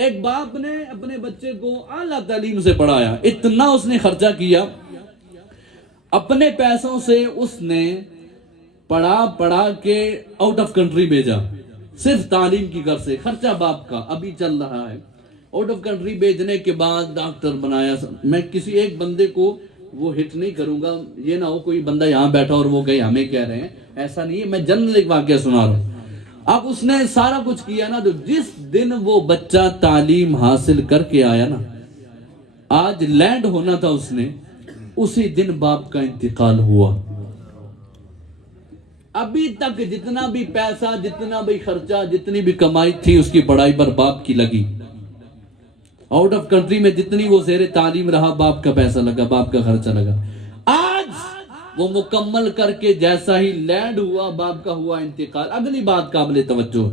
ایک باپ نے اپنے بچے کو اعلیٰ تعلیم سے پڑھایا، اتنا اس نے خرچہ کیا، اپنے پیسوں سے اس نے پڑھا کے آؤٹ آف کنٹری بھیجا، صرف تعلیم کی غرض سے، خرچہ باپ کا ابھی چل رہا ہے۔ آؤٹ آف کنٹری بھیجنے کے بعد ڈاکٹر بنایا۔ میں کسی ایک بندے کو وہ ہٹ نہیں کروں گا، یہ نہ ہو کوئی بندہ یہاں بیٹھا اور وہ گئے ہمیں کہہ رہے ہیں، ایسا نہیں ہے، میں جنرل ایک واقعہ سنا رہا ہوں۔ اب اس نے سارا کچھ کیا نا، تو جس دن وہ بچہ تعلیم حاصل کر کے آیا نا، آج لینڈ ہونا تھا اس نے، اسی دن باپ کا انتقال ہوا۔ ابھی تک جتنا بھی پیسہ، جتنا بھی خرچہ، جتنی بھی کمائی تھی اس کی پڑھائی پر باپ کی لگی، آؤٹ آف کنٹری میں جتنی وہ زیر تعلیم رہا، باپ کا پیسہ لگا، باپ کا خرچہ لگا۔ آج وہ مکمل کر کے جیسا ہی لینڈ ہوا، باپ کا ہوا انتقال۔ اگلی بات قابل توجہ،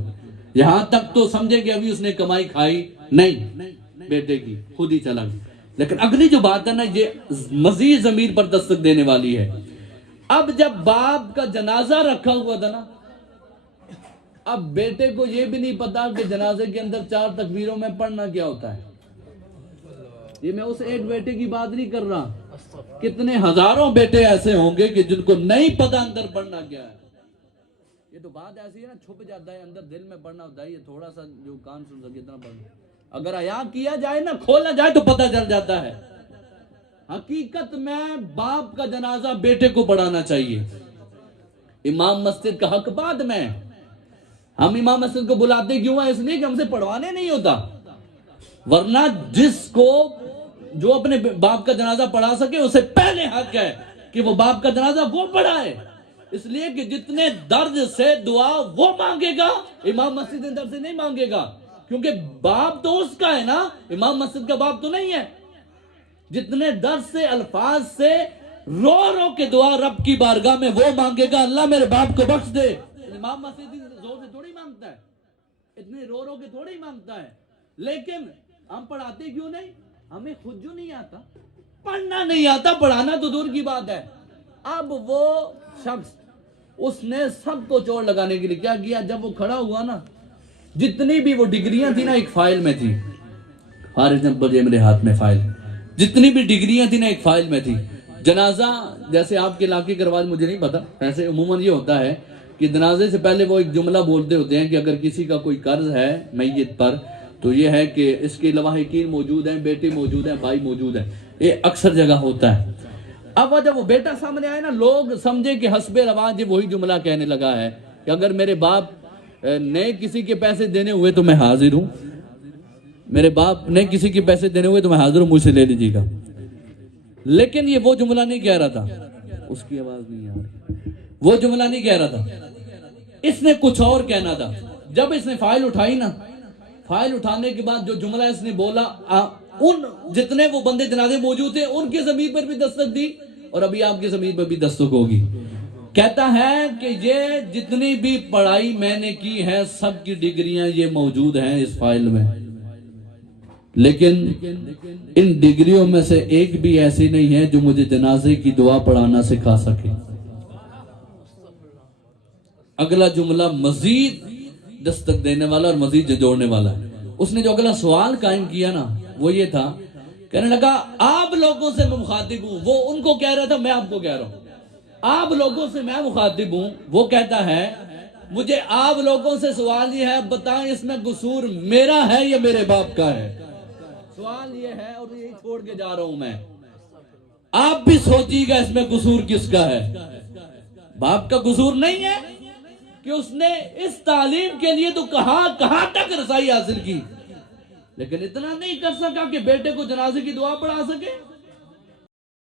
یہاں تک تو سمجھے کہ ابھی اس نے کمائی کھائی نہیں بیٹے کی، خود ہی چلا گیا، لیکن اگلی جو بات ہے نا، یہ مزید ضمیر پر دستک دینے والی ہے۔ اب جب باپ کا جنازہ رکھا ہوا تھا نا، اب بیٹے کو یہ بھی نہیں پتا کہ جنازے کے اندر 4 تکبیروں میں پڑھنا کیا ہوتا ہے۔ یہ میں اس ایک بیٹے کی بات نہیں کر رہا، کتنے ہزاروں بیٹے ایسے ہوں گے کہ جن کو نہیں پتا اندر پڑھنا کیا ہے۔ یہ تو بات ایسی ہے نا، چھپ جاتا ہے اندر، دل میں پڑھنا ہوتا ہے، یہ تھوڑا سا جو کان سن سکے اتنا پڑھنا، اگر عیاں کیا جائے نا، کھولا جائے تو پتہ چل جاتا ہے۔ حقیقت میں باپ کا جنازہ بیٹے کو پڑھانا چاہیے۔ امام مسجد کا حق بعد میں، ہم امام مسجد کو بلاتے کیوں ہیں؟ اس لیے کہ ہم سے پڑھوانے نہیں ہوتا، ورنہ جس کو جو اپنے باپ کا جنازہ پڑھا سکے اسے پہلے حق ہے کہ وہ باپ کا جنازہ وہ پڑھائے، اس لیے کہ جتنے درد سے دعا وہ مانگے گا، امام مسجد کے اندر سے نہیں مانگے گا، کیونکہ باپ تو اس کا ہے نا، امام مسجد کا باپ تو نہیں ہے۔ جتنے درد سے، الفاظ سے رو رو کے دعا رب کی بارگاہ میں وہ مانگے گا، اللہ میرے باپ کو بخش دے، امام مسجد زور سے تھوڑی مانگتا ہے، اتنے رو رو کے تھوڑی مانگتا ہے۔ لیکن ہم پڑھاتے کیوں نہیں؟ ہمیں خود جو نہیں آتا، پڑھنا نہیں آتا، پڑھانا تو دور کی بات ہے۔ اب وہ شخص، اس نے سب کو چوٹ لگانے کے لیے کیا کیا؟ جب وہ کھڑا ہوا نا، جتنی بھی وہ ڈگریاں تھی نا، ایک فائل میں تھی، حارث نمبر یہ میرے ہاتھ میں فائل، جتنی بھی ڈگریاں تھی نا ایک فائل میں تھی۔ جنازہ جیسے آپ کے علاقے کے رواج مجھے نہیں پتا، ایسے عموماً یہ ہوتا ہے کہ جنازے سے پہلے وہ ایک جملہ بولتے ہوتے ہیں کہ اگر کسی کا کوئی قرض ہے میت پر تو یہ ہے کہ اس کے لواحقین موجود ہیں، بیٹے موجود ہیں، بھائی موجود ہیں، یہ اکثر جگہ ہوتا ہے۔ اب جب وہ بیٹا سامنے آئے نا، لوگ سمجھے کہ حسب رواج وہی جملہ کہنے لگا ہے کہ اگر میرے باپ نے کسی کے پیسے دینے ہوئے تو میں حاضر ہوں، میرے باپ نے کسی کے پیسے دینے ہوئے تو میں حاضر ہوں، مجھ سے لے لیجیے گا۔ لیکن یہ وہ جملہ نہیں کہہ رہا تھا، اس کی آواز نہیں آ رہی، وہ جملہ نہیں کہہ رہا تھا، اس نے کچھ اور کہنا تھا۔ جب اس نے فائل اٹھائی نا، فائل اٹھانے کے بعد جو جملہ اس نے بولا، ان جتنے وہ بندے جنازے موجود تھے ان کی ضمیر پر بھی دستک دی، اور ابھی آپ کی ضمیر پر بھی دستک ہوگی۔ کہتا ہے کہ یہ جتنی بھی پڑھائی میں نے کی ہے، سب کی ڈگریاں یہ موجود ہیں اس فائل میں، لیکن ان ڈگریوں میں سے ایک بھی ایسی نہیں ہے جو مجھے جنازے کی دعا پڑھانا سکھا سکے۔ اگلا جملہ مزید دستک دینے والا اور مزید جوڑنے والا ہے۔ اس نے جو اگلا سوال قائم کیا نا، وہ یہ تھا، کہنے لگا آپ لوگوں سے میں مخاطب ہوں، وہ ان کو کہہ رہا تھا، میں آپ کو کہہ رہا ہوں، آپ لوگوں سے میں مخاطب ہوں۔ وہ کہتا ہے مجھے آپ لوگوں سے سوال یہ ہے، بتائیں اس میں قصور میرا ہے یا میرے باپ کا ہے؟ سوال یہ ہے، اور یہی چھوڑ کے جا رہا ہوں میں، آپ بھی سوچیے گا اس میں قصور کس کا ہے۔ باپ کا قصور نہیں ہے کہ اس نے اس تعلیم کے لیے تو کہاں تک رسائی حاصل کی، لیکن اتنا نہیں کر سکا کہ بیٹے کو جنازے کی دعا پڑھا سکے۔